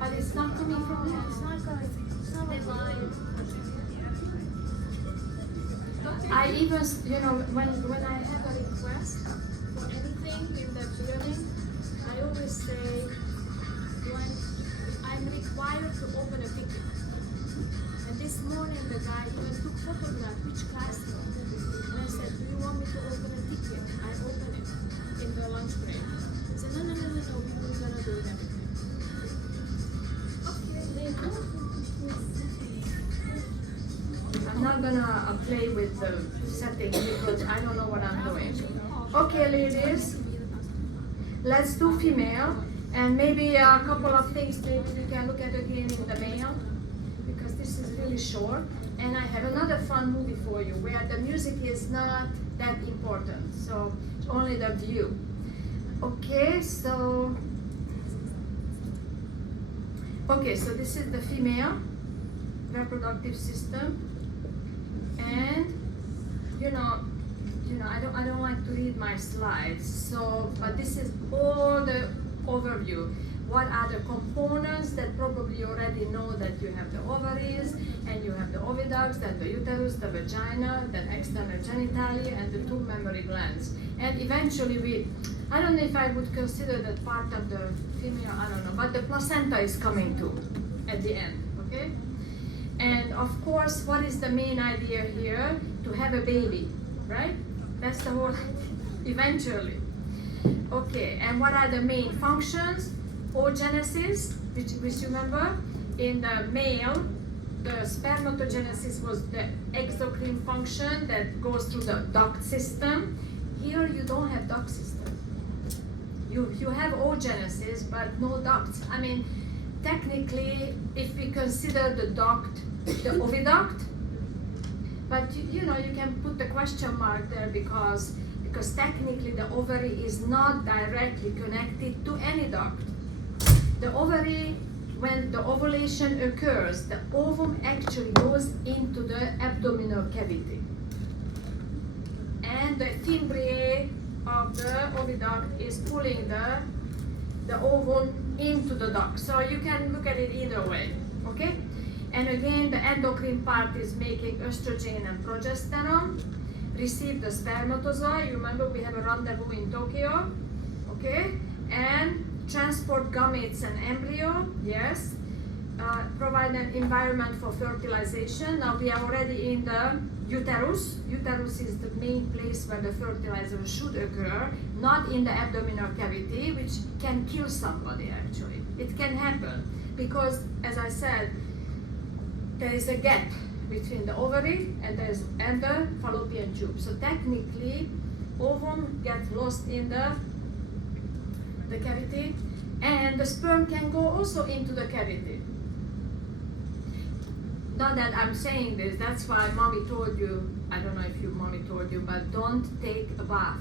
but it's not coming from there. It's not going. It's not the line. I even, when I have a request for anything in the building, I always say, when I'm required to open a ticket. And this morning the guy even took photograph, which classroom. And I said, do you want me to open a ticket? I open it in the lunch break. He said, no, we're gonna do it everything. Okay, I'm not gonna play with the settings because I don't know what I'm doing. Okay, ladies, let's do female, and maybe a couple of things maybe we can look at again in the male, because this is really short. And I have another fun movie for you where the music is not that important, so only the view. Okay, so this is the female reproductive system. And I don't like to read my slides, so but this is all the overview. What are the components that probably you already know, that you have the ovaries and you have the oviducts, then the uterus, the vagina, the external genitalia, and the two mammary glands. And eventually I don't know if I would consider that part of the female, I don't know, but the placenta is coming too at the end, okay? And of course, what is the main idea here? To have a baby, right? That's the whole eventually. Okay, and what are the main functions? Oogenesis, which remember, in the male, the spermatogenesis was the exocrine function that goes through the duct system. Here you don't have duct system. You have oogenesis, but no ducts. I mean, technically, if we consider the duct, the oviduct, but you can put the question mark there because technically the ovary is not directly connected to any duct. The ovary, when the ovulation occurs, the ovum actually goes into the abdominal cavity, and the fimbriae of the oviduct is pulling the ovum into the duct. So you can look at it either way, okay? And again, the endocrine part is making estrogen and progesterone, receive the spermatozoa. You remember we have a rendezvous in Tokyo, okay? And transport gametes and embryo, yes. Provide an environment for fertilization. Now we are already in the uterus. Uterus is the main place where the fertilization should occur, not in the abdominal cavity, which can kill somebody actually. It can happen because, as I said, there is a gap between the ovary and the fallopian tube. So technically, ovum gets lost in the cavity, and the sperm can go also into the cavity. Not that I'm saying this, that's why mommy told you, I don't know if your mommy told you, but don't take a bath.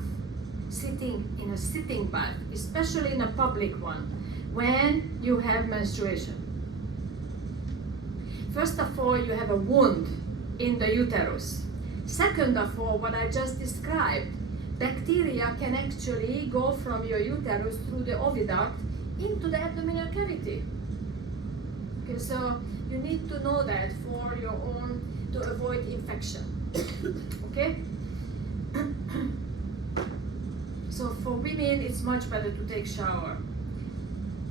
Sitting in a sitting bath, especially in a public one, when you have menstruation. First of all, you have a wound in the uterus. Second of all, what I just described, bacteria can actually go from your uterus through the oviduct into the abdominal cavity. Okay, so you need to know that for your own, to avoid infection. Okay? So for women, it's much better to take shower.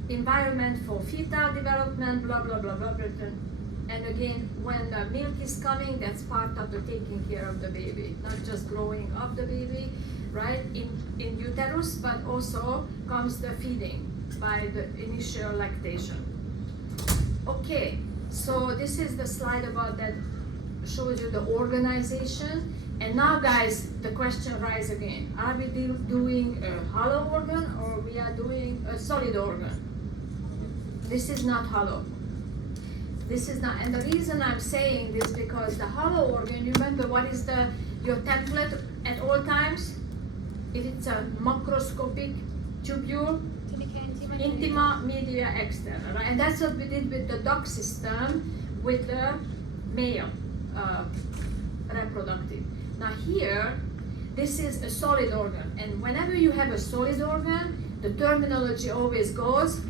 Environment for fetal development, blah, blah, blah, blah, blah. And again, when the milk is coming, that's part of the taking care of the baby, not just growing up the baby, right, in uterus, but also comes the feeding by the initial lactation. Okay, so this is the slide about that, shows you the organization. And now guys, the question rises again. Are we doing a hollow organ or we are doing a solid organ? This is not hollow. This is not, and the reason I'm saying this because the hollow organ, you remember what is your template at all times? If it's a macroscopic tubule, intima, media, externa, right? And that's what we did with the duct system with the male reproductive. Now here, this is a solid organ, and whenever you have a solid organ, the terminology always goes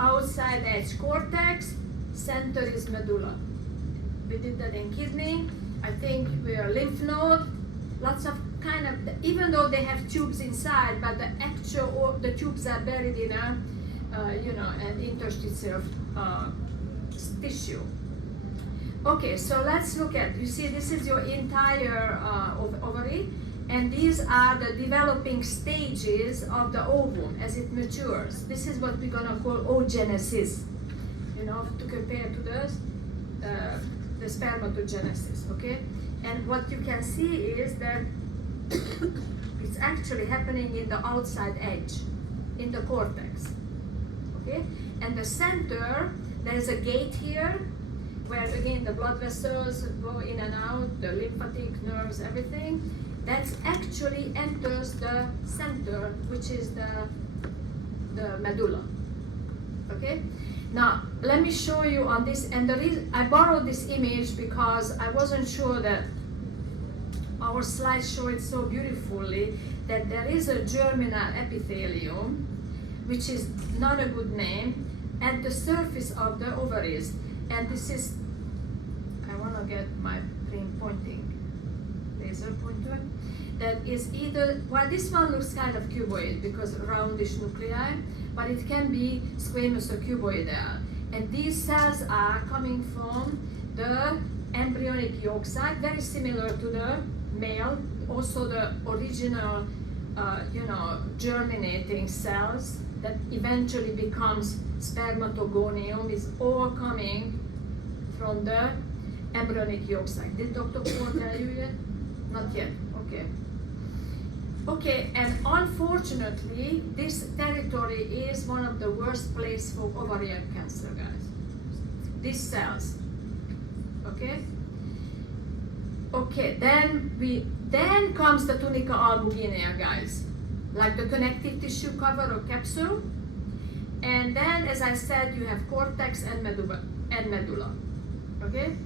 outside edge cortex, center is medulla. We did that in kidney. I think we are lymph node. Lots of kind of, even though they have tubes inside, but the actual, or the tubes are buried in a, an interstitial tissue. Okay, so let's look at, you see this is your entire ovary, and these are the developing stages of the ovum as it matures. This is what we're gonna call oogenesis, to compare to the spermatogenesis, okay? And what you can see is that it's actually happening in the outside edge, in the cortex, okay? And the center, there's a gate here, where again the blood vessels go in and out, the lymphatic nerves, everything. That actually enters the center, which is the medulla, okay? Now, let me show you on this, and I borrowed this image because I wasn't sure that our slides show it so beautifully, that there is a germinal epithelium, which is not a good name, at the surface of the ovaries. And this is, I want to get my pointing laser pointer. That is either, well, this one looks kind of cuboid because roundish nuclei, but it can be squamous or cuboidal. And these cells are coming from the embryonic yolk sac, very similar to the male, also the original, germinating cells that eventually becomes spermatogonium is all coming from the embryonic yolk sac. Did Dr. Paul tell you yet? Not yet, okay. Okay, and unfortunately, this territory is one of the worst places for ovarian cancer, guys. These cells, okay? Okay, then comes the tunica albuginea, guys, like the connective tissue cover or capsule. And then, as I said, you have cortex and medulla, okay?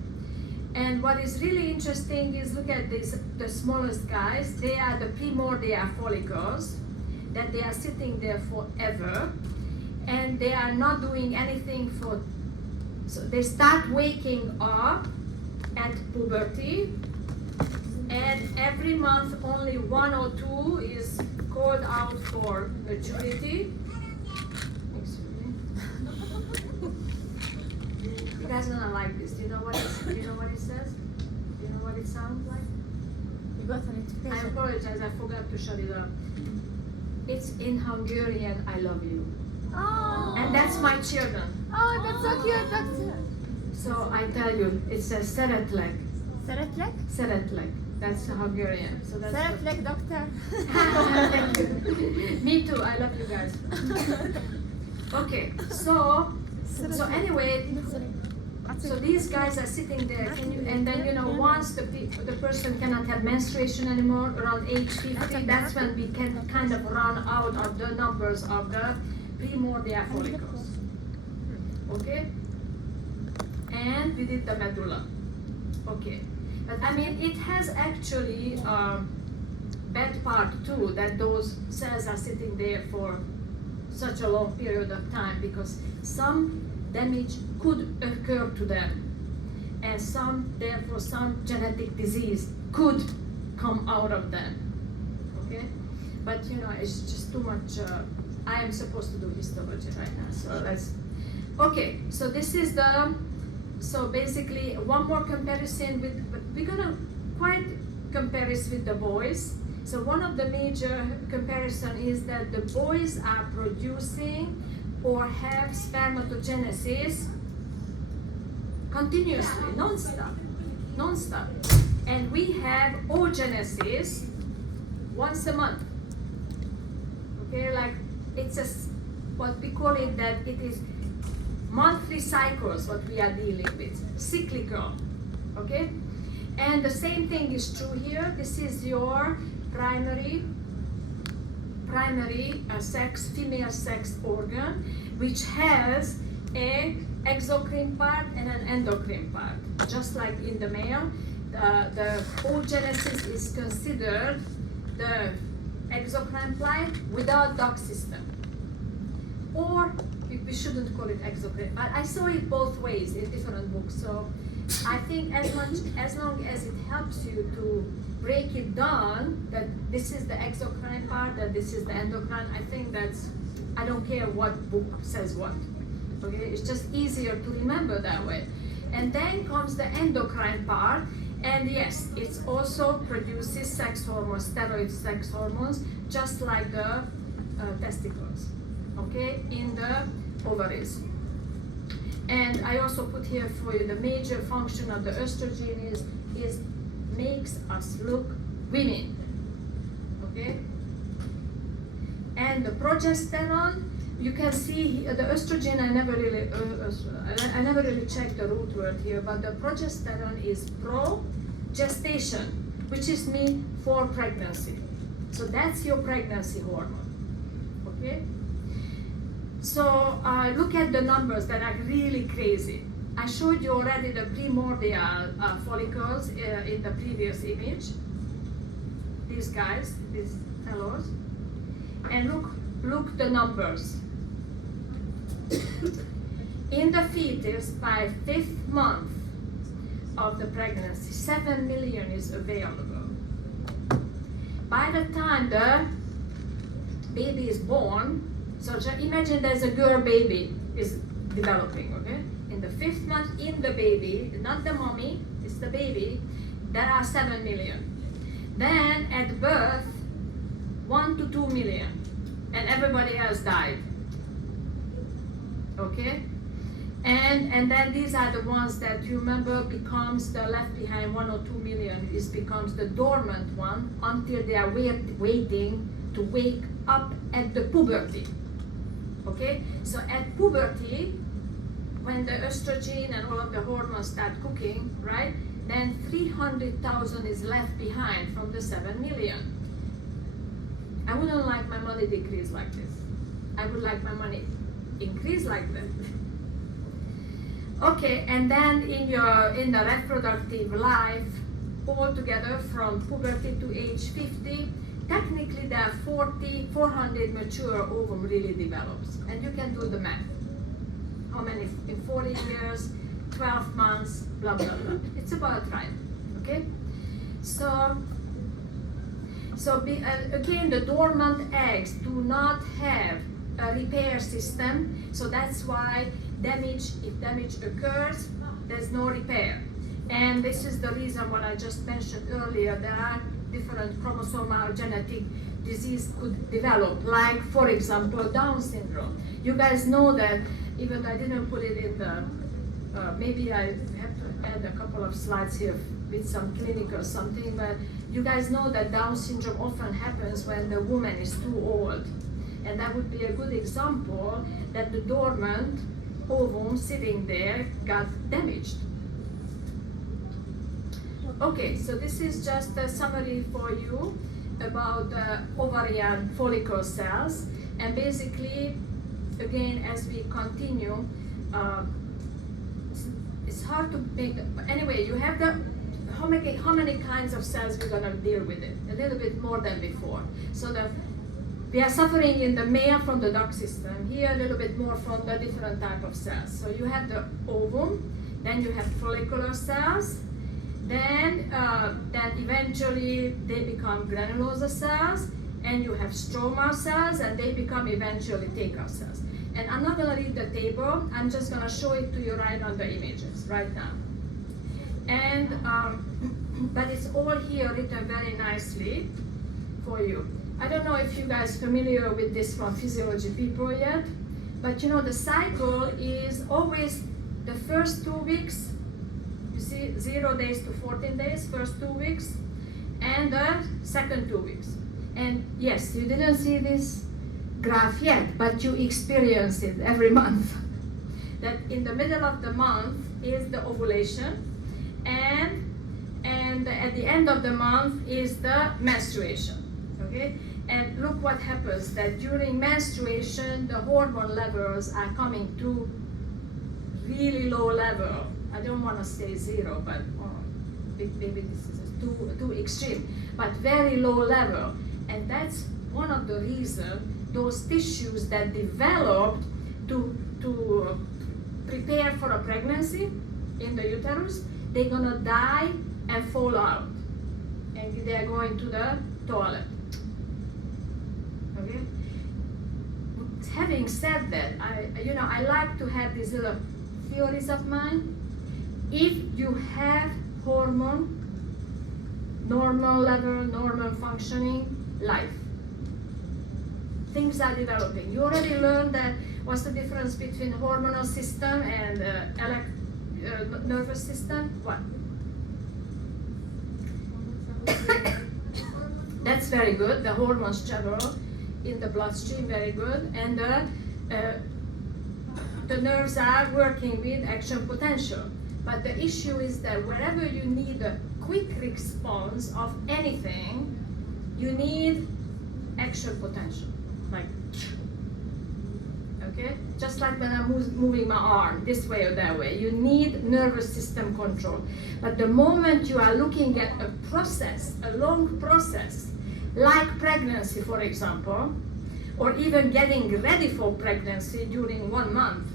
And what is really interesting is, look at this, the smallest guys, they are the primordial follicles, that they are sitting there forever, and they are not doing anything so they start waking up at puberty, and every month only 1 or 2 is called out for maturity. You guys are gonna like this. Do you know what it says? Do you know what it sounds like? You got an notification. I apologize, I forgot to shut it up. It's in Hungarian, I love you. Oh. And that's my children. Oh, that's so cute, doctor. So I tell you, it says szeretlek. Szeretlek? Szeretlek. That's Hungarian. So that's Szeretlek, doctor. Thank you. Me too, I love you guys. Okay, so anyway, so these guys are sitting there, and then once the person cannot have menstruation anymore, around age 50, that's when we can kind of run out of the numbers of the primordial follicles. Okay? And we did the medulla. Okay. But I mean, it has actually bad part too, that those cells are sitting there for such a long period of time, because some damage could occur to them, and therefore some genetic disease could come out of them. Okay, but it's just too much. I am supposed to do histology right now, so let's. Okay, so this is so basically one more comparison but we're gonna quite compare this with the boys. So one of the major comparison is that the boys are producing or have spermatogenesis continuously, non-stop. And we have oogenesis once a month. Okay, like it's what we call it, that it is monthly cycles what we are dealing with, cyclical, okay? And the same thing is true here. This is your primary sex, female sex organ, which has a exocrine part and an endocrine part. Just like in the male, the oogenesis is considered the exocrine part without duct system. Or we shouldn't call it exocrine, but I saw it both ways in different books. So I think as long as it helps you to break it down, that this is the exocrine part, that this is the endocrine, I think I don't care what book says what. Okay, it's just easier to remember that way. And then comes the endocrine part, and yes, it also produces sex hormones, steroid sex hormones, just like the testicles, okay, in the ovaries. And I also put here for you the major function of the estrogen is makes us look women, okay? And the progesterone, you can see the estrogen. I never really checked the root word here, but the progesterone is pro-gestation, which is mean for pregnancy. So that's your pregnancy hormone, okay? So look at the numbers that are really crazy. I showed you already the primordial follicles in the previous image. These guys, these fellows, and look the numbers. In the fetus, by 5th month of the pregnancy, 7 million is available. By the time the baby is born, so imagine there's a girl baby is developing, okay? In the 5th month, in the baby, not the mommy, it's the baby, there are 7 million. Then at birth, 1 to 2 million, and everybody else died. Okay? And then these are the ones that you remember becomes the left behind 1 or 2 million, becomes the dormant one until they are waiting to wake up at the puberty. Okay? So at puberty, when the estrogen and all of the hormones start cooking, right? Then 300,000 is left behind from the 7 million. I wouldn't like my money decrease like this. I would like my money increase like that. Okay, and then in the reproductive life, altogether from puberty to age 50, technically there are 400 mature ovum really develops, and you can do the math. How many in 40 years, 12 months, blah blah blah. It's about right, okay? So again, the dormant eggs do not have a repair system, so that's why if damage occurs, there's no repair. And this is the reason what I just mentioned earlier, there are different chromosomal genetic disease could develop, like for example Down syndrome. You guys know that, even I didn't put it in the, maybe I have to add a couple of slides here with some clinic or something, but you guys know that Down syndrome often happens when the woman is too old. And that would be a good example that the dormant ovum sitting there got damaged. Okay, so this is just a summary for you about the ovarian follicle cells. And basically, again, as we continue, it's hard to make, but anyway, you have the, how many kinds of cells we're gonna deal with it? A little bit more than before. So we are suffering in the male from the duct system, here a little bit more from the different type of cells. So you have the ovum, then you have follicular cells, then eventually they become granulosa cells, and you have stroma cells, and they become eventually Teca cells. And I'm not gonna read the table, I'm just gonna show it to you right on the images, right now. And, but it's all here written very nicely for you. I don't know if you guys are familiar with this from physiology people yet, but you know the cycle is always the first 2 weeks, you see 0 days to 14 days, first 2 weeks, and the second 2 weeks. And yes, you didn't see this graph yet, but you experience it every month. That in the middle of the month is the ovulation, and at the end of the month is the menstruation. Okay? And look what happens, that during menstruation, the hormone levels are coming to really low level. I don't want to say 0, but maybe this is too extreme, but very low level. And that's one of the reasons those tissues that developed to prepare for a pregnancy in the uterus, they're gonna die and fall out, and they're going to the toilet. Okay. Having said that, I like to have these little theories of mine. If you have hormone, normal level, normal functioning life, things are developing. You already learned that what's the difference between hormonal system and nervous system? What? That's very good. The hormones travel in the bloodstream, very good, and the nerves are working with action potential. But the issue is that wherever you need a quick response of anything, you need action potential. Like, okay? Just like when I'm moving my arm this way or that way, you need nervous system control. But the moment you are looking at a process, a long process, like pregnancy, for example, or even getting ready for pregnancy during 1 month,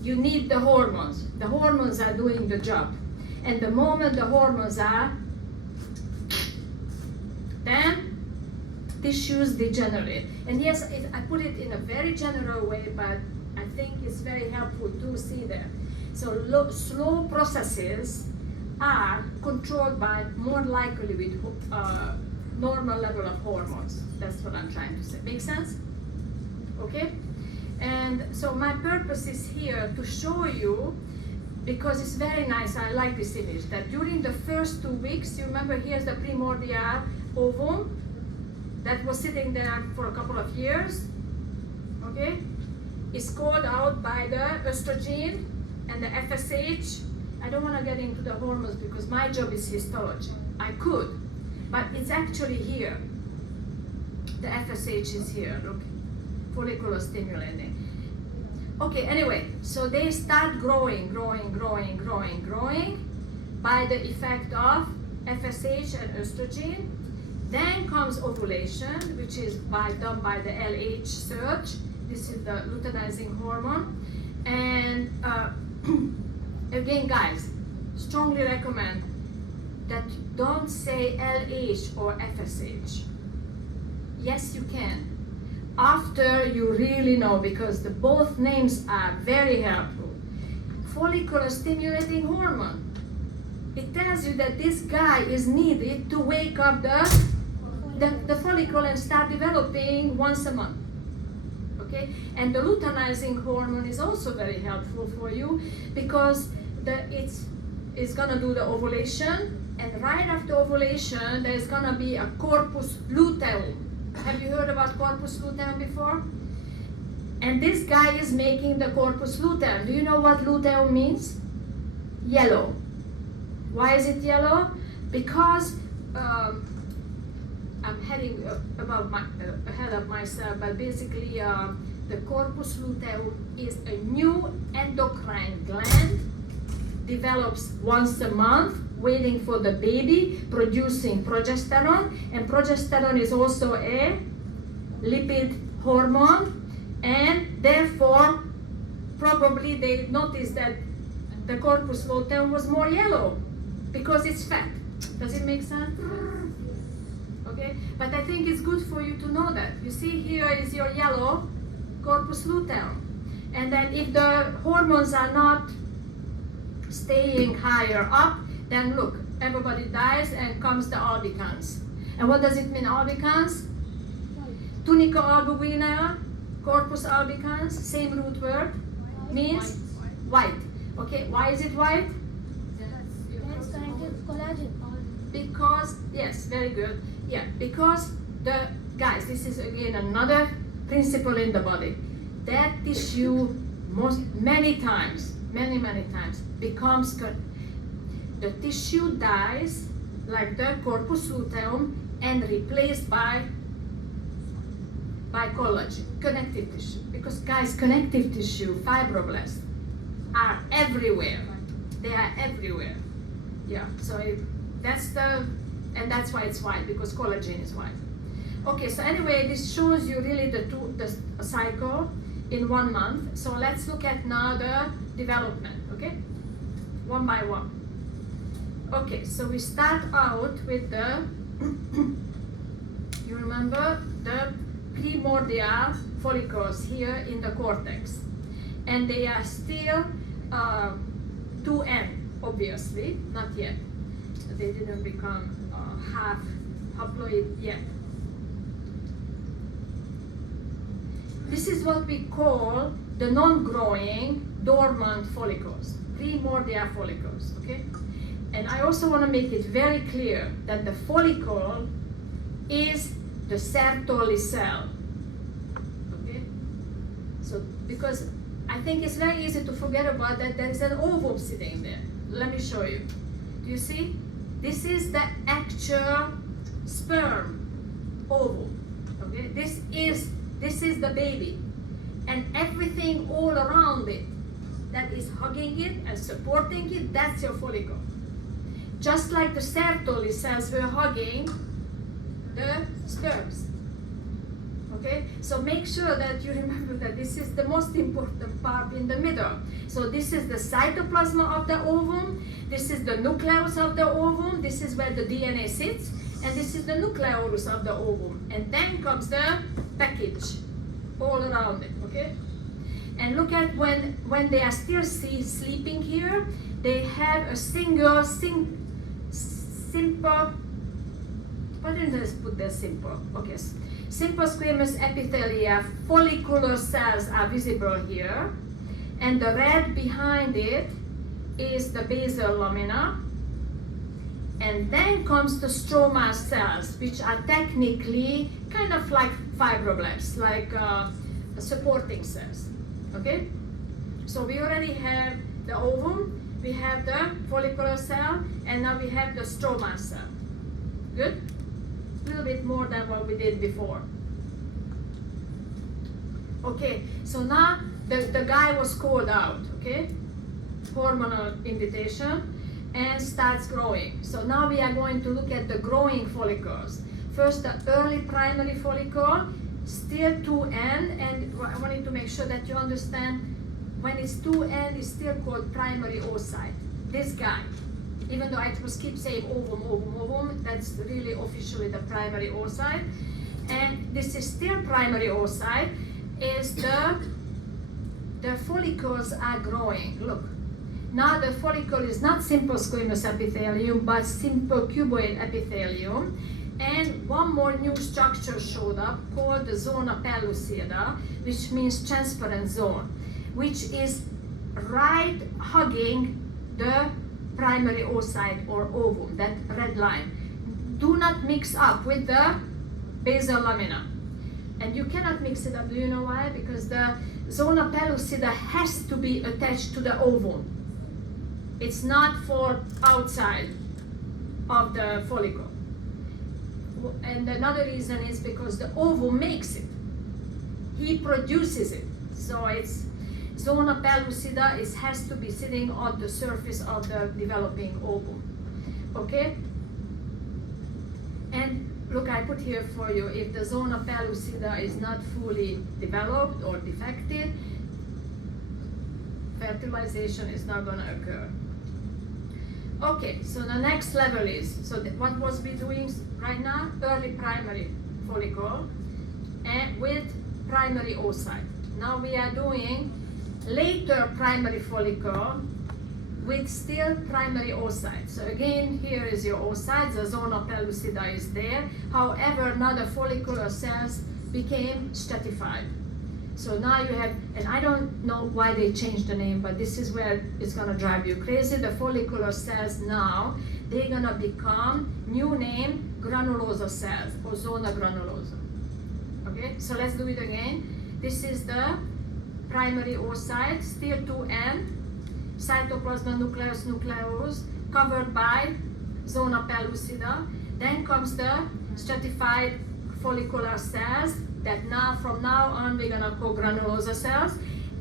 you need the hormones. The hormones are doing the job. And the moment the hormones are, then tissues degenerate. And yes, I put it in a very general way, but I think it's very helpful to see that. So slow processes are controlled by more likely with normal level of hormones. That's what I'm trying to say. Make sense? Okay? And so my purpose is here to show you, because it's very nice, I like this image, that during the first 2 weeks, you remember here's the primordial ovum that was sitting there for a couple of years, okay? It's called out by the estrogen and the FSH. I don't want to get into the hormones because my job is histology. I could, but it's actually here. The FSH is here, look, follicular stimulating. Okay, anyway, so they start growing by the effect of FSH and estrogen. Then comes ovulation, which is done by the LH surge. This is the luteinizing hormone. And again, guys, strongly recommend that you don't say LH or FSH. Yes, you can. After you really know, because both names are very helpful. Follicular stimulating hormone. It tells you that this guy is needed to wake up the follicle and start developing once a month. Okay? And the luteinizing hormone is also very helpful for you because it's gonna do the ovulation, and right after ovulation there's gonna be a corpus luteum. Have you heard about corpus luteum before? And this guy is making the corpus luteum. Do you know what luteum means? Yellow. Why is it yellow? Because I'm heading ahead of myself, but basically the corpus luteum is a new endocrine gland, develops once a month, waiting for the baby, producing progesterone, and progesterone is also a lipid hormone, and therefore probably they noticed that the corpus luteum was more yellow because it's fat. Does it make sense? Okay, but I think it's good for you to know that. You see, here is your yellow corpus luteum, and then if the hormones are not staying higher up, then look, everybody dies and comes the albicans. And what does it mean, albicans? Tunica albuginea, corpus albicans, same root word, means white. Okay, why is it white? That's connected collagen. Because, yes, very good. Yeah, because guys, this is again another principle in the body. That tissue many times becomes, the tissue dies like the corpus luteum and replaced by collagen, connective tissue. Because guys, connective tissue, fibroblasts are everywhere. They are everywhere. Yeah, so that's why it's white, because collagen is white. Okay, so anyway, this shows you really the cycle. in 1 month. So let's look at now the development, okay? One by one. Okay, so we start out with the, you remember, the primordial follicles here in the cortex. And they are still 2N, obviously, not yet. They didn't become half haploid yet. This is what we call the non-growing dormant follicles, primordial follicles, okay? And I also want to make it very clear that the follicle is the Sertoli cell, okay? So, because I think it's very easy to forget about that there is an ovum sitting there. Let me show you. Do you see? This is the actual sperm ovum, okay? This is the baby, and everything all around it that is hugging it and supporting it, that's your follicle. Just like the Sertoli cells were hugging the sperms. Okay, so make sure that you remember that this is the most important part in the middle. So this is the cytoplasm of the ovum, this is the nucleus of the ovum, this is where the DNA sits, and this is the nucleolus of the ovum. And then comes the package all around it, okay? And look at when they are still sleeping here, they have a single, simple, why didn't I put that simple? Okay, simple squamous epithelia follicular cells are visible here, and the red behind it is the basal lamina, and then comes the stroma cells, which are technically kind of like fibroblasts, like supporting cells, okay? So we already have the ovum, we have the follicular cell, and now we have the stroma cell. Good? A little bit more than what we did before. Okay, so now the guy was called out, okay? Hormonal invitation, and starts growing. So now we are going to look at the growing follicles. First, the early primary follicle, still 2N, and I wanted to make sure that you understand when it's 2N, it's still called primary oocyte. This guy, even though I just keep saying ovum, ovum, ovum, that's really officially the primary oocyte. And this is still primary oocyte, is the follicles are growing. Look, now the follicle is not simple squamous epithelium, but simple cuboid epithelium. And one more new structure showed up called the zona pellucida, which means transparent zone, which is right hugging the primary oocyte or ovum, that red line. Do not mix up with the basal lamina. And you cannot mix it up. Do you know why? Because the zona pellucida has to be attached to the ovum. It's not for outside of the follicle. And another reason is because the ovum makes it. He produces it. So it's zona pellucida has to be sitting on the surface of the developing ovum. Okay? And look, I put here for you, if the zona pellucida is not fully developed or defective, fertilization is not going to occur. Okay, so the next level is, so what was we doing right now? Early primary follicle and with primary oocyte. Now we are doing later primary follicle with still primary oocyte. So again, here is your oocyte, the zona pellucida is there. However, now the follicular cells became stratified. So now you have, and I don't know why they changed the name, but this is where it's gonna drive you crazy. The follicular cells now, they're gonna become, new name, granulosa cells, or zona granulosa. Okay, so let's do it again. This is the primary oocyte, still 2N, cytoplasma, nucleus, nucleolus, covered by zona pellucida. Then comes the stratified follicular cells that now, from now on, we're gonna call granulosa cells,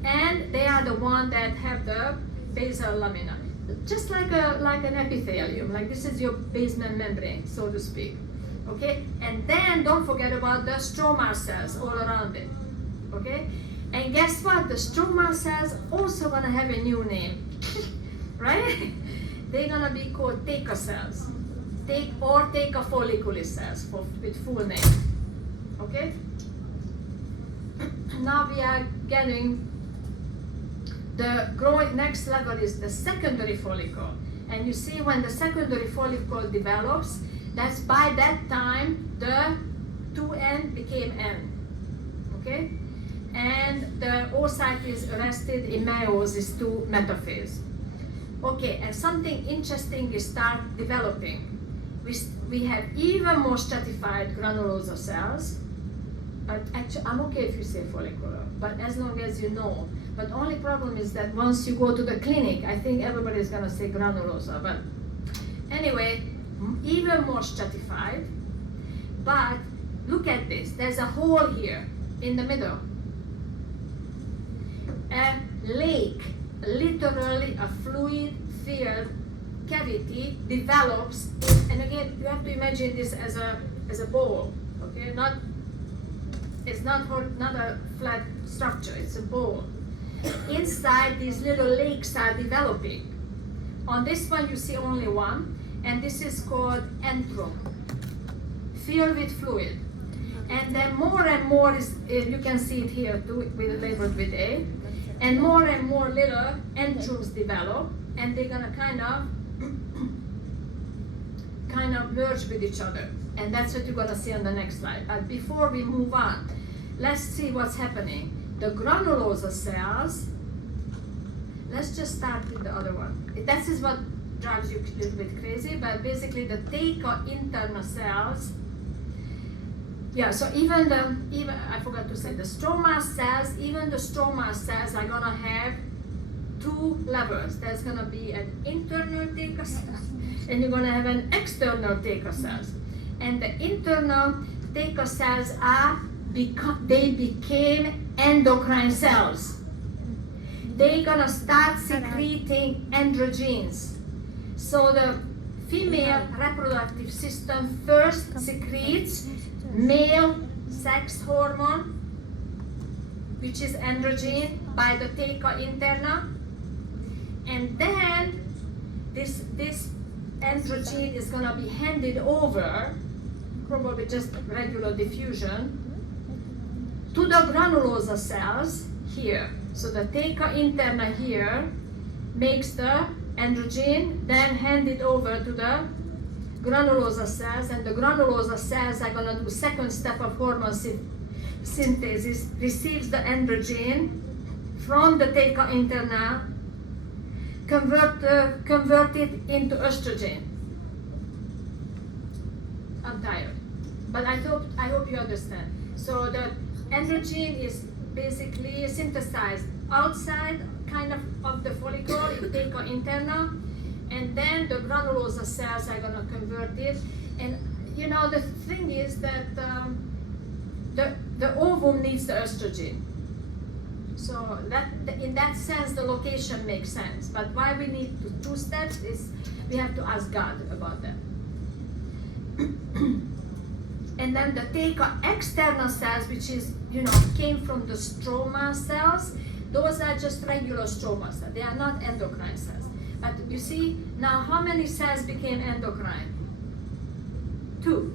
and they are the one that have the basal lamina, just like an epithelium. Like this is your basement membrane, so to speak. Okay, and then don't forget about the stroma cells all around it. Okay, And guess what? The stroma cells also gonna have a new name, right? They're gonna be called Theta cells, Theta follicular cells with full name. Okay. Now we are getting the growing. Next level is the secondary follicle, and you see when the secondary follicle develops, that's by that time the 2N became N. Okay. And the oocyte is arrested in meiosis to metaphase. Okay, and something interesting is start developing. We have even more stratified granulosa cells, but actually I'm okay if you say follicular, but as long as you know. But only problem is that once you go to the clinic, I think everybody's gonna say granulosa, but anyway, even more stratified. But look at this, there's a hole here in the middle. A lake, literally a fluid-filled cavity develops, and again, you have to imagine this as a bowl, okay? It's not a flat structure, it's a bowl. Inside, these little lakes are developing. On this one, you see only one, and this is called antrum, filled with fluid. And then more and more is, you can see it here too, labeled with A. And more little antrums develop, and they're gonna kind of merge with each other. And that's what you're gonna see on the next slide. But before we move on, let's see what's happening. The granulosa cells, let's just start with the other one. This is what drives you a little bit crazy, but basically the Theta interna cells. Yeah, so even I forgot to say the stroma cells, even the stroma cells are gonna have two levels. There's gonna be an internal Theta cell, and you're gonna have an external Theta cells. And the internal Theta cells they became endocrine cells. They're gonna start secreting androgens. So the female reproductive system first secretes male sex hormone, which is androgen, by the Theta interna, and then this androgen is going to be handed over, probably just regular diffusion, to the granulosa cells here. So the Theta interna here makes the androgen, then hand it over to the granulosa cells, and the granulosa cells are going to do second step of hormone synthesis, receives the androgen from the Theta interna, convert it into estrogen. I'm tired, but I hope you understand. So the androgen is basically synthesized outside kind of the follicle in Theta interna, and then the granulosa cells are going to convert it. And you know, the thing is that the ovum needs the estrogen. So that in that sense, the location makes sense. But why we need two steps is we have to ask God about that. And then the Theta externa cells, which is, you know, came from the stroma cells, those are just regular stroma cells. They are not endocrine cells. But you see, now how many cells became endocrine? Two.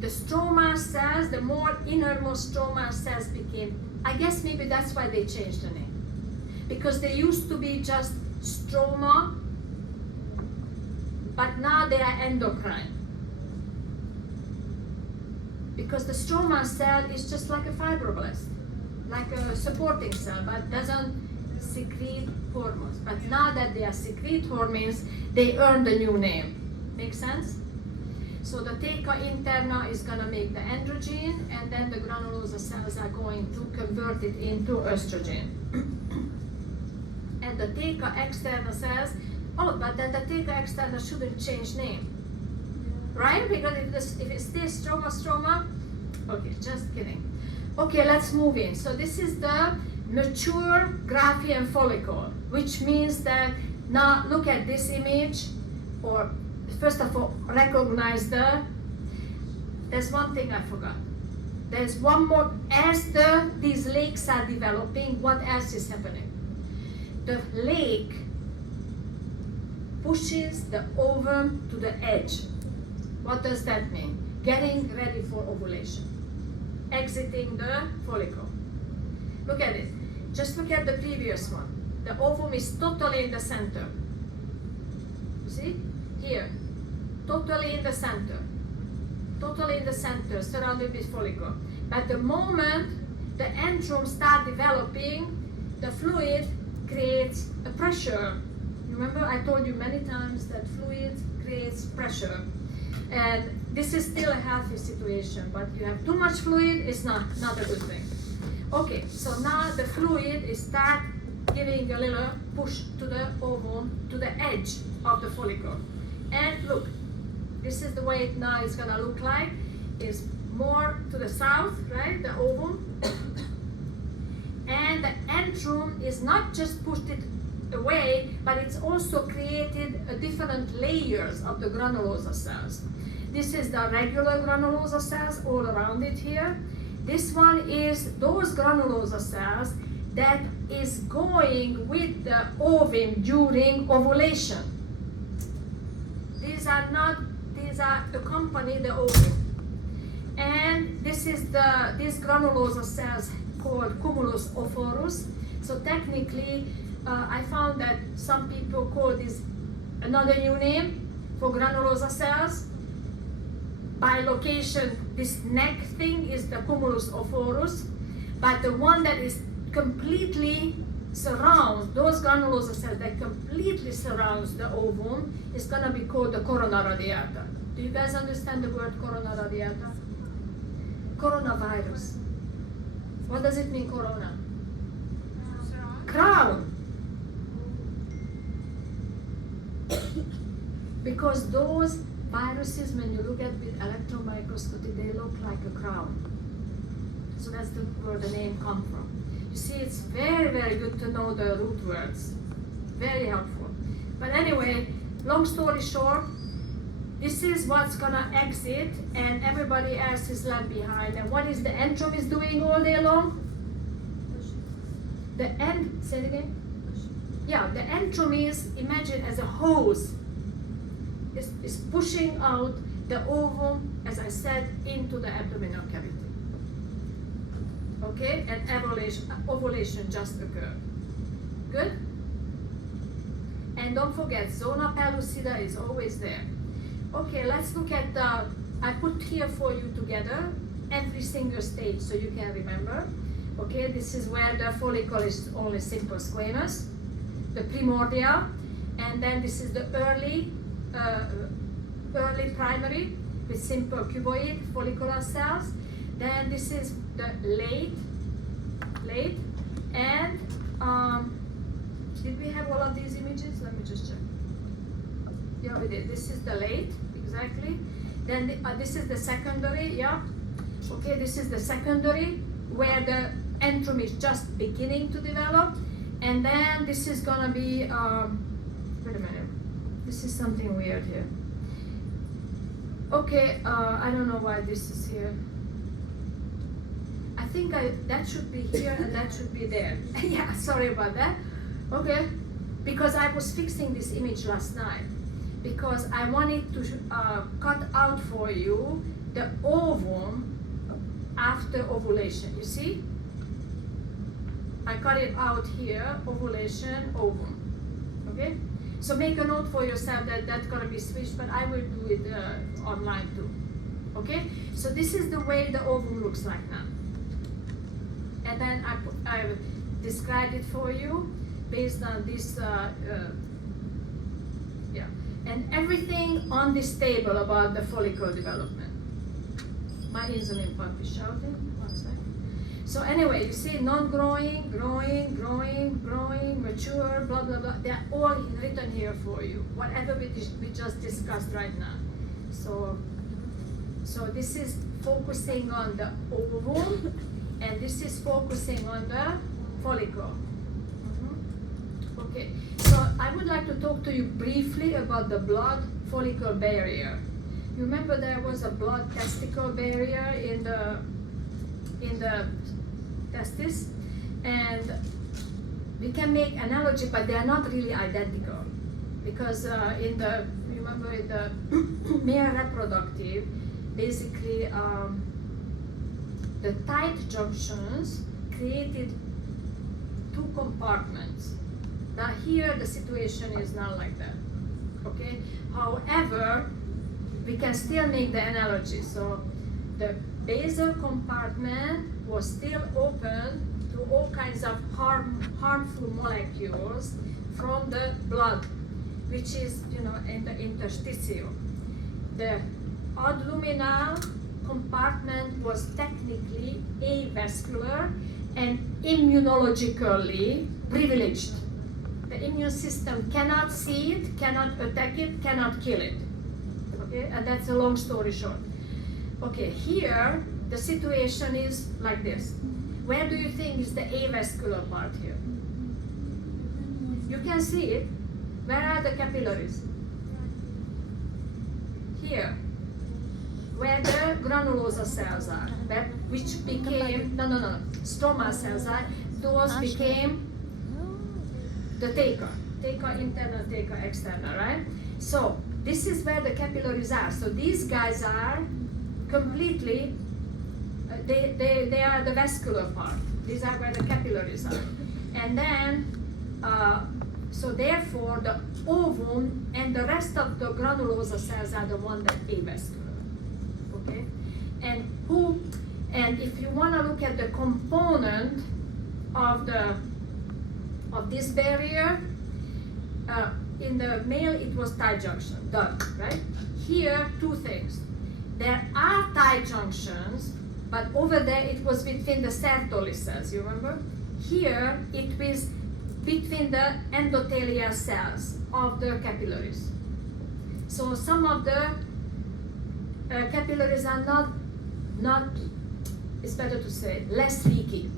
The stroma cells, the more innermost stroma cells became, I guess maybe that's why they changed the name. Because they used to be just stroma, but now they are endocrine. Because the stroma cell is just like a fibroblast, like a supporting cell, but doesn't secrete hormones. But now that they are secrete hormones, they earn the new name. Make sense? So the Theta interna is going to make the androgen, and then the granulosa cells are going to convert it into estrogen. And the Theta externa cells, but then the Theta externa shouldn't change name, right? Because if it stays stroma, okay, just kidding. Okay, let's move in. So this is the mature Graafian follicle, which means that now look at this image, or first of all, recognize there's one thing I forgot. There's one more. As these lakes are developing, what else is happening? The lake pushes the ovum to the edge. What does that mean? Getting ready for ovulation. Exiting the follicle. Look at it. Just look at the previous one. The ovum is totally in the center. You see? Here. Totally in the center. Totally in the center, surrounded with follicle. But the moment the antrum start developing, the fluid creates a pressure. Remember, I told you many times that fluid creates pressure. And this is still a healthy situation, but you have too much fluid, it's not a good thing. Okay, so now the fluid is start giving a little push to the ovum, to the edge of the follicle. And look, this is the way it now is gonna look like. Is more to the south, right, the ovum. And the antrum is not just pushed it away, but it's also created different layers of the granulosa cells. This is the regular granulosa cells all around it here. This one is those granulosa cells that is going with the ovum during ovulation. These are accompany the ovum. And this is these granulosa cells called cumulus ophorus. So technically, I found that some people call this another new name for granulosa cells. By location, this neck thing is the cumulus ophorus, but the one that is completely surrounds, those granulosa cells that completely surrounds the ovum is going to be called the corona radiata. Do you guys understand the word corona radiata? Coronavirus. What does it mean, corona? Crown. Because those viruses, when you look at with electron microscopy, they look like a crown. So that's where the name comes from. You see, it's very, very good to know the root words. Very helpful. But anyway, long story short, this is what's gonna exit and everybody else is left behind. And what is the antrum is doing all day long? Say it again? Yeah, the antrum is, imagine as a hose. Is pushing out the ovum, as I said, into the abdominal cavity. Okay, and ovulation just occurred. Good? And don't forget, zona pellucida is always there. Okay, let's look at I put here for you together every single stage so you can remember. Okay, this is where the follicle is only simple squamous, the primordial, and then this is the early primary with simple cuboid follicular cells. Then this is the late, and did we have all of these images? Let me just check. Yeah, we did. This is the late, exactly. Then this is the secondary, yeah. Okay, this is the secondary where the antrum is just beginning to develop, and then this is gonna be. Wait a minute. This is something weird here. Okay, I don't know why this is here. I think that should be here and that should be there. Yeah, sorry about that. Okay, because I was fixing this image last night because I wanted to cut out for you the ovum after ovulation. You see? I cut it out here, ovulation, ovum. Okay? So make a note for yourself that that's going to be switched, but I will do it online too. Okay? So this is the way the ovum looks like now. And then I described it for you based on this, yeah. And everything on this table about the follicle development. My insulin pump is shouting. One second. So anyway, you see non-growing, growing, mature, blah, blah, blah. They're all written here for you. Whatever we just discussed right now. So this is focusing on the ovum, and this is focusing on the follicle. Okay, so I would like to talk to you briefly about the blood follicle barrier. You remember there was a blood testicle barrier in the in the testis, and we can make analogy, but they are not really identical, because in the male reproductive, basically the tight junctions created two compartments. Now here the situation is not like that, okay? However, we can still make the analogy. So the basal compartment was still open to all kinds of harmful molecules from the blood, which is, in the interstitial. The abdominal compartment was technically avascular and immunologically privileged. The immune system cannot see it, cannot attack it, cannot kill it. Okay, and that's a long story short. Okay, here the situation is like this. Where do you think is the avascular part here? You can see it. Where are the capillaries? Here. Where the granulosa cells are, which became, stroma cells are, those became the theca interna, theca externa, right? So this is where the capillaries are. So these guys are completely, they are the vascular part. These are where the capillaries are. And then, so therefore the ovum and the rest of the granulosa cells are the one that avascular. Okay? And if you want to look at the component of this barrier, in the male it was tight junction, done, right? Here, two things. There are tight junctions, but over there it was between the Sertoli cells, you remember? Here it was between the endothelial cells of the capillaries. So some of the capillaries are not, it's better to say, less leaky.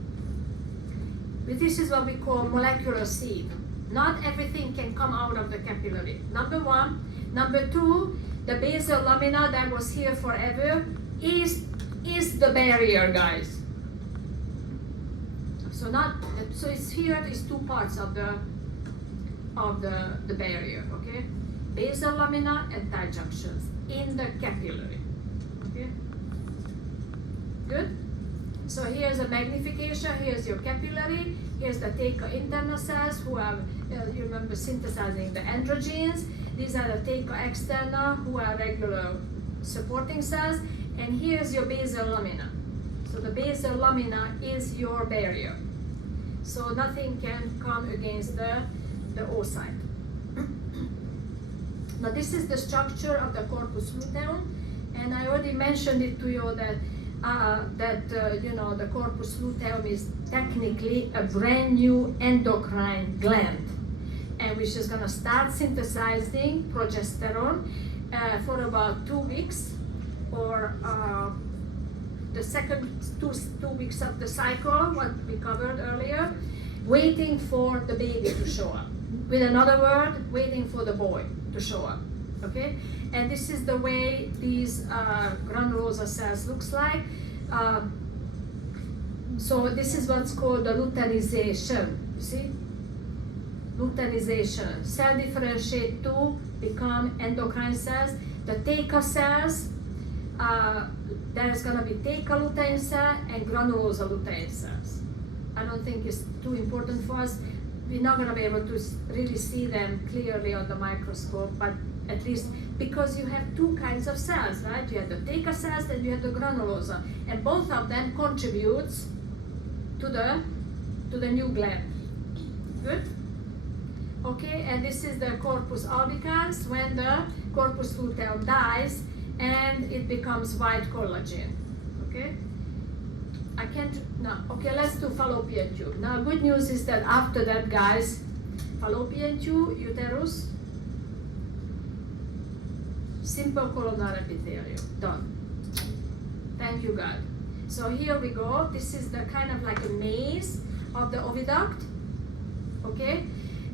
This is what we call molecular sieve. Not everything can come out of the capillary. Number one. Number two, the basal lamina that was here forever is the barrier, guys. So it's here, these two parts of the barrier, okay? Basal lamina and tight junctions in the capillary. Okay? Good? So here's a magnification, here's your capillary, here's the theca interna cells who are, you remember, synthesizing the androgens. These are the theca externa who are regular supporting cells, and here's your basal lamina. So the basal lamina is your barrier. So nothing can come against the oocyte. Now this is the structure of the corpus luteum, and I already mentioned it to you that the corpus luteum is technically a brand new endocrine gland, and which is going to start synthesizing progesterone for about 2 weeks, or the second two weeks of the cycle, what we covered earlier, waiting for the baby to show up. With another word, waiting for the boy to show up. Okay, and this is the way these granulosa cells looks like. So this is what's called the luteinization. You see, luteinization. Cell differentiate to become endocrine cells. The theca cells, there's gonna be theca lutein cell and granulosa lutein cells. I don't think it's too important for us. We're not gonna be able to really see them clearly on the microscope, but at least because you have two kinds of cells, right? You have the theca cells and you have the granulosa, and both of them contributes to the new gland. Good? Okay, and this is the corpus albicans when the corpus luteum dies and it becomes white collagen. Okay? Okay, let's do fallopian tube. Now, good news is that after that, guys, fallopian tube, uterus, simple columnar epithelium, done. Thank you, God. So here we go. This is the kind of like a maze of the oviduct, okay?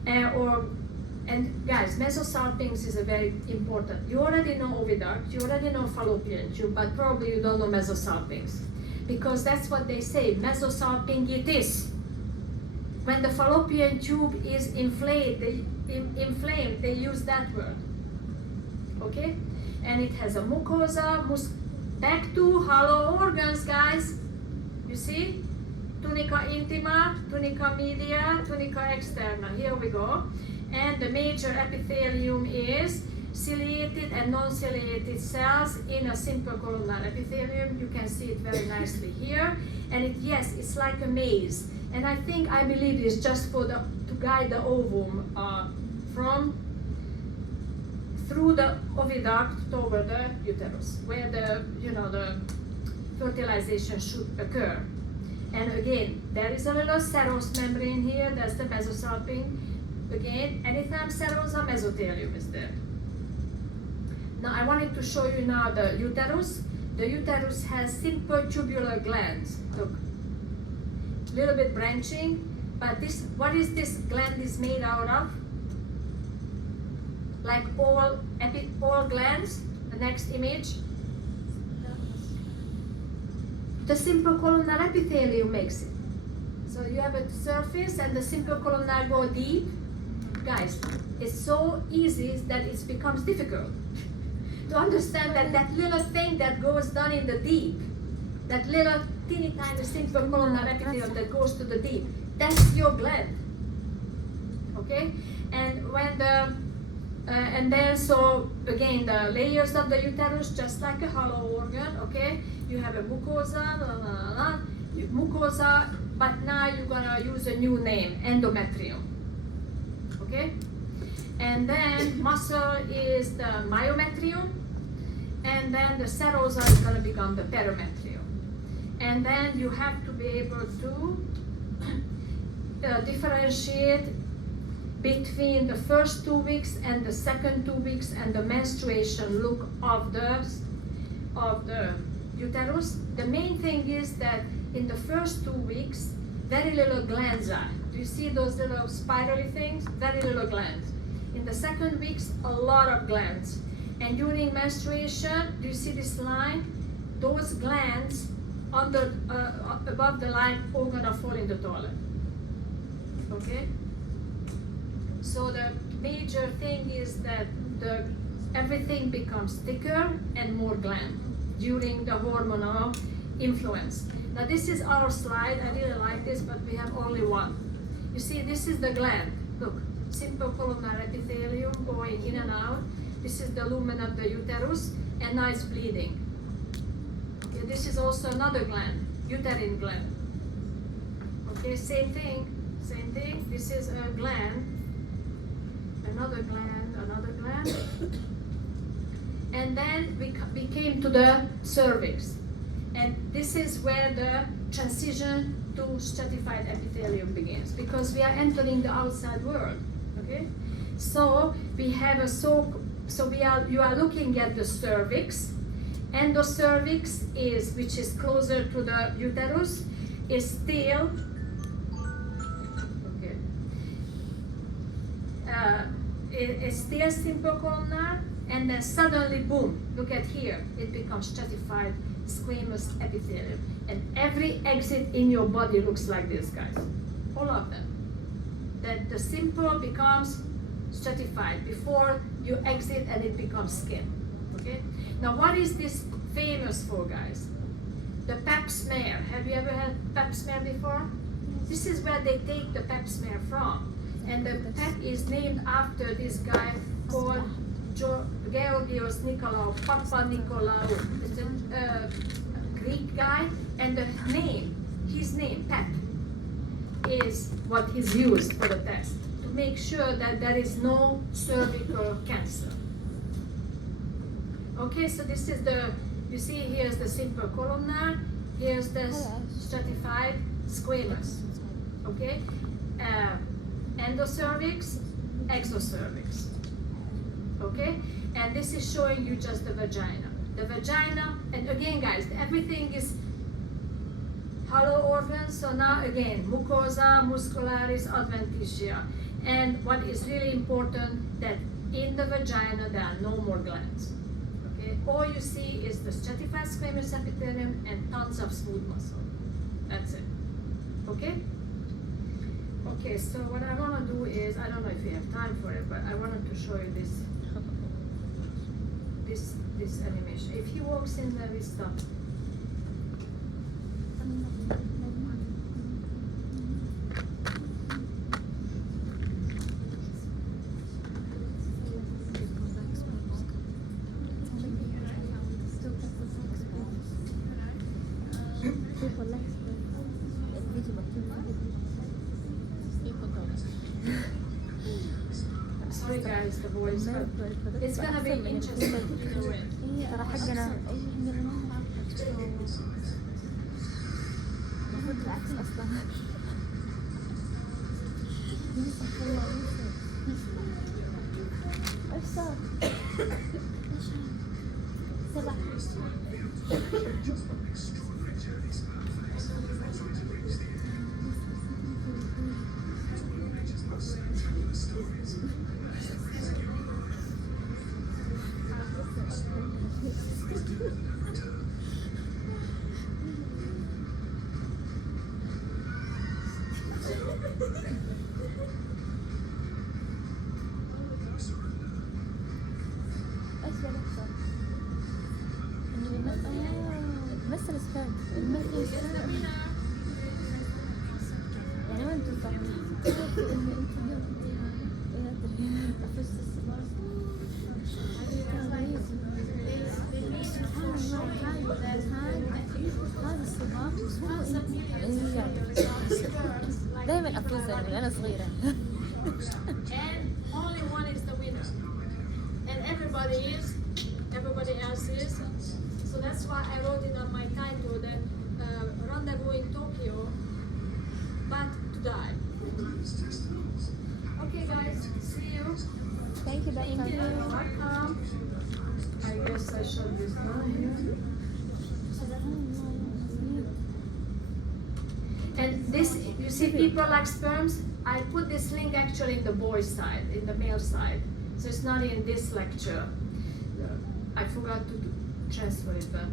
And guys, mesosalpinx is a very important. You already know oviduct, you already know fallopian tube, but probably you don't know mesosalpinx. because that's what they say, mesosalpingitis. When the fallopian tube is inflamed, they use that word. Okay? And it has a mucosa, back to hollow organs, guys. You see? Tunica intima, tunica media, tunica externa. Here we go. And the major epithelium is ciliated and non-ciliated cells in a simple columnar epithelium. You can see it very nicely here. And yes, it's like a maze. And I believe it's just for to guide the ovum through the oviduct toward the uterus, where the fertilization should occur. And again, there is a little serous membrane here. That's the mesosalping. Again, anytime serosa, mesotelium is there. Now I wanted to show you now the uterus. The uterus has simple tubular glands. Look, little bit branching, but what is this gland is made out of? Like all glands. The next image. The simple columnar epithelium makes it. So you have a surface and the simple columnar go deep. Guys, it's so easy that it becomes difficult to understand that little thing that goes down in the deep, that little teeny tiny simple columnar epithelium that goes to the deep, that's your gland. Okay? And when and then so again the layers of the uterus, just like a hollow organ, okay? You have a mucosa, mucosa, but now you're gonna use a new name, endometrium. Okay? And then muscle is the myometrium, and then the serosa is gonna become the perimetrium. And then you have to be able to differentiate between the first 2 weeks and the second 2 weeks and the menstruation look of the uterus. The main thing is that in the first 2 weeks, very little glands are. Do you see those little spirally things? Very little glands. In the second weeks, a lot of glands. And during menstruation, do you see this line? Those glands above the line are gonna fall in the toilet. Okay? So the major thing is that everything becomes thicker and more gland during the hormonal influence. Now this is our slide. I really like this, but we have only one. You see, this is the gland. Look, simple columnar epithelium going in and out. This is the lumen of the uterus, and now it's bleeding. Okay, this is also another gland, uterine gland. Okay, same thing. This is a gland, another gland. And then we came to the cervix. And this is where the transition to stratified epithelium begins, because we are entering the outside world. Okay? So we have you are looking at the cervix. Endocervix which is closer to the uterus, is still it's still simple columnar, and then suddenly, boom, look at here, it becomes stratified squamous epithelium. And every exit in your body looks like this, guys. All of them. That the simple becomes stratified before you exit, and it becomes skin. Okay? Now what is this famous for, guys? The pap smear. Have you ever had pap smear before? This is where they take the pap smear from. And the pap is named after this guy called Georgios Nikolaou, Papa Nikolaou. It's a Greek guy, and his name, pap, is what is used for the test to make sure that there is no cervical cancer. Okay, so this is you see here's the simple columnar, here's the stratified squamous. Okay, endocervix, exocervix. Okay, and this is showing you just the vagina. The vagina, and again, guys, everything is hollow organs. So now again, mucosa, muscularis, adventitia. And what is really important, that in the vagina there are no more glands. Okay, all you see is the stratified squamous epithelium and tons of smooth muscle. That's it. Okay? Okay, so what I want to do is, I don't know if you have time for it, but I wanted to show you this animation. If he walks in there, we stop. Sorry guys, the voice, but it's gonna be interesting either way. راح حقنا المفروض العكس اصلا. ايش صار؟ سبع. مثل سبام يعني وين توصل؟ دائما افوز من انا صغيره. And only one is the winner. And everybody else is. So that's why I wrote it on my title that rendezvous in Tokyo, but to die. Okay guys, see you. Thank you, Thank you. Welcome. I guess I should this down here. And this, you see people like sperms, I put this link actually in the boys' side, in the male side. So it's not in this lecture. I forgot to transfer it, but